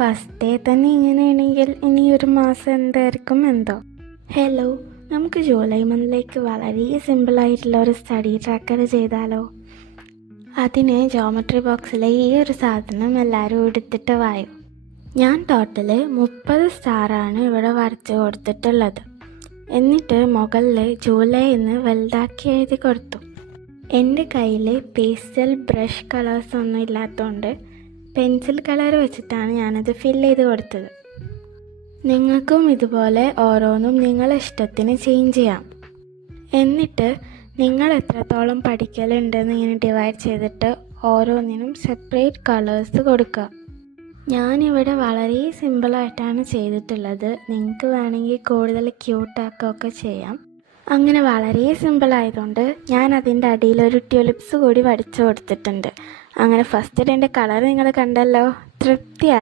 First day തന്നെ ഇങ്ങനെയാണെങ്കിൽ ഇനി ഒരു മാസം എന്തായിരിക്കും എന്തോ. ഹലോ, നമുക്ക് ജൂലൈ മന്തിലേക്ക് വളരെ സിമ്പിളായിട്ടുള്ള ഒരു സ്റ്റഡി ട്രാക്കർ ചെയ്താലോ? അതിന് ജോമെട്രി ബോക്സിലെ ഈ ഒരു സാധനം എല്ലാവരും എടുത്തിട്ട് വായോ. ഞാൻ ടോട്ടല് 30 സ്റ്റാറാണ് ഇവിടെ വരച്ച് കൊടുത്തിട്ടുള്ളത്. എന്നിട്ട് മുകളിൽ ജൂലൈ എന്ന് വലുതാക്കി എഴുതി കൊടുത്തു. എൻ്റെ കയ്യിൽ പേസ്റ്റൽ ബ്രഷ് കളേഴ്സ് ഒന്നും ഇല്ലാത്തതുകൊണ്ട് പെൻസിൽ കളർ വെച്ചിട്ടാണ് ഞാനത് ഫില്ല് ചെയ്ത് കൊടുത്തത്. നിങ്ങൾക്കും ഇതുപോലെ ഓരോന്നും നിങ്ങളെ ഇഷ്ടത്തിന് ചേഞ്ച് ചെയ്യാം. എന്നിട്ട് നിങ്ങൾ എത്രത്തോളം പഠിക്കലുണ്ടെന്ന് ഇങ്ങനെ ഡിവൈഡ് ചെയ്തിട്ട് ഓരോന്നിനും സെപ്പറേറ്റ് കളേഴ്സ് കൊടുക്കുക. ഞാനിവിടെ വളരെ സിമ്പിളായിട്ടാണ് ചെയ്തിട്ടുള്ളത്. നിങ്ങൾക്ക് വേണമെങ്കിൽ കൂടുതൽ ക്യൂട്ടാക്കുകയൊക്കെ ചെയ്യാം. അങ്ങനെ വളരെ സിമ്പിളായതുകൊണ്ട് ഞാൻ അതിൻ്റെ അടിയിലൊരു ട്യൂലിപ്സ് കൂടി വരച്ചു കൊടുത്തിട്ടുണ്ട്. അങ്ങനെ ഫസ്റ്റ് ഡേൻ്റെ കളർ നിങ്ങൾ കണ്ടല്ലോ, തൃപ്തിയായി.